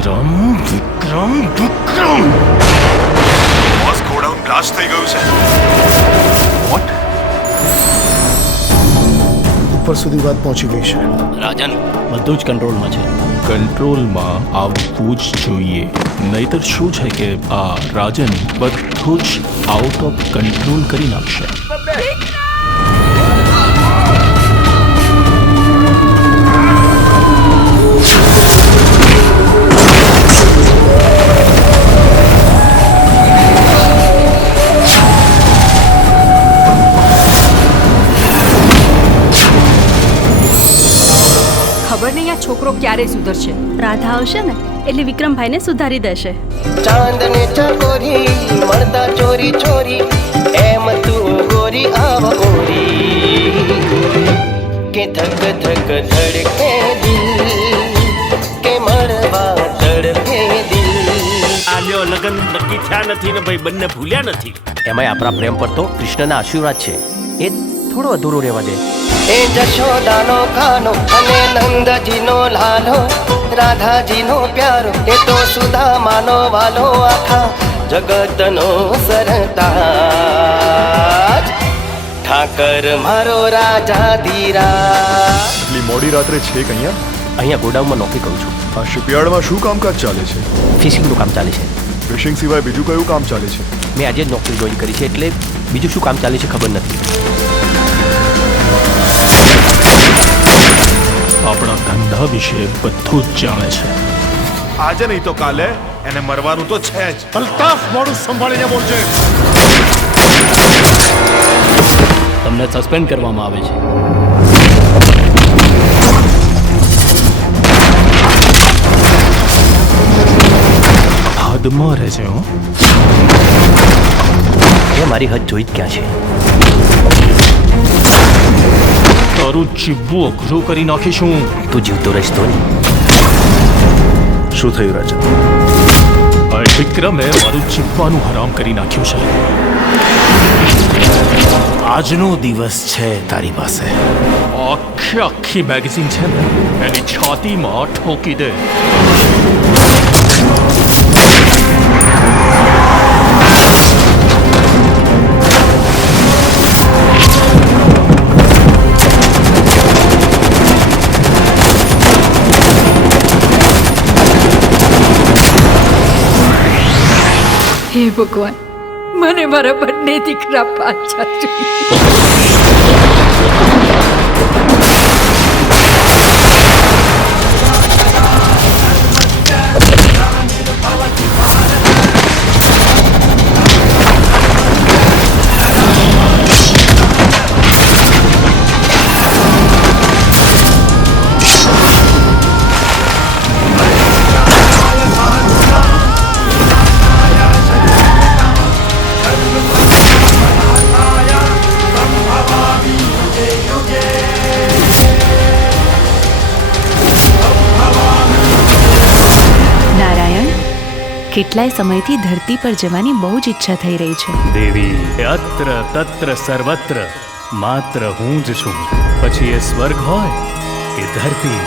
વિક્રમ વિક્રમ વિક્રમ boss godown blast થઈ ગયું છે. વોટ? ઉપર સુધી વાત પહોંચી ગઈ છે. રાજન બધું જ કંટ્રોલમાં છે. કંટ્રોલમાં આવવું જ જોઈએ, નહીતર શું છે કે આ રાજન બધું જ આઉટ ઓફ કંટ્રોલ કરી નાખશે. ખબર નહીં આ છોકરો ક્યારે સુધરશે. રાધા આવશે ને એટલે વિક્રમભાઈને સુધારી દેશે. ચાંદને ચકોરી મળતા ચોરી ચોરી એમ તું ગોરી આવ ગોરી કે ધક ધક ધડકે દિલ કે મળવા તડપે દિલ. આ લ્યો લગન નક્કી થયા નથી ને ભાઈ બંને ભૂલ્યા નથી. એમાંય આપણા પ્રેમ પર તો કૃષ્ણના આશીર્વાદ છે, એ થોડો અધૂરો રહેવા દે. એ જશોદાનો ખાનો અને નંદજીનો લાલો, રાધાજીનો પ્યારો એ તો સુદામાનો વાલો, આખા જગતનો સરતાજ ઠાકર મારો રાજા ધીરા. એટલી મોડી રાત્રે છે કે અહીંયા ગોડાઉનમાં નોકરી કરું છું. આ શિપયાર્ડમાં શું કામકાજ ચાલે છે? ફિશિંગનું કામ ચાલે છે. ફિશિંગ સિવાય બીજું કયું કામ ચાલે છે? મેં આજે જ નોકરી જોઈન કરી છે એટલે બીજું શું કામ ચાલે છે ખબર નથી. આપણા ધંધા વિશે બધું જ જાણે છે. આજે નહીં તો કાલે એને મરવાનું તો છે જ. અલ્તાફ, મોડું સંભાળીને બોલજે. તમને સસ્પેન્ડ કરવામાં આવે છે. હદમાં રહેજે. હો, એ મારી હદ જોઈ જ ક્યાં છે. તારું જીવવું અઘરું કરી નાખીશું. તું જીવતો રહીશ તો નહીં. શું થયું રાજન? આ વિક્રમે મારું જીવવાનું હરામ કરી નાખ્યું છે. આજનો દિવસ છે તારી પાસે. આખી મેગેઝિન છે ને એની છાતીમાં ઠોકી દે. હે ભગવાન, મને મારા બંને દીકરા પાછા જોઈએ. કેટલાય સમયથી ધરતી પર જવાની બહુ જ ઈચ્છા થઈ રહી છે. દેવી અત્ર તત્ર સર્વત્ર માત્ર હું જ છું. પછી એ સ્વર્ગ હોય કે ધરતી.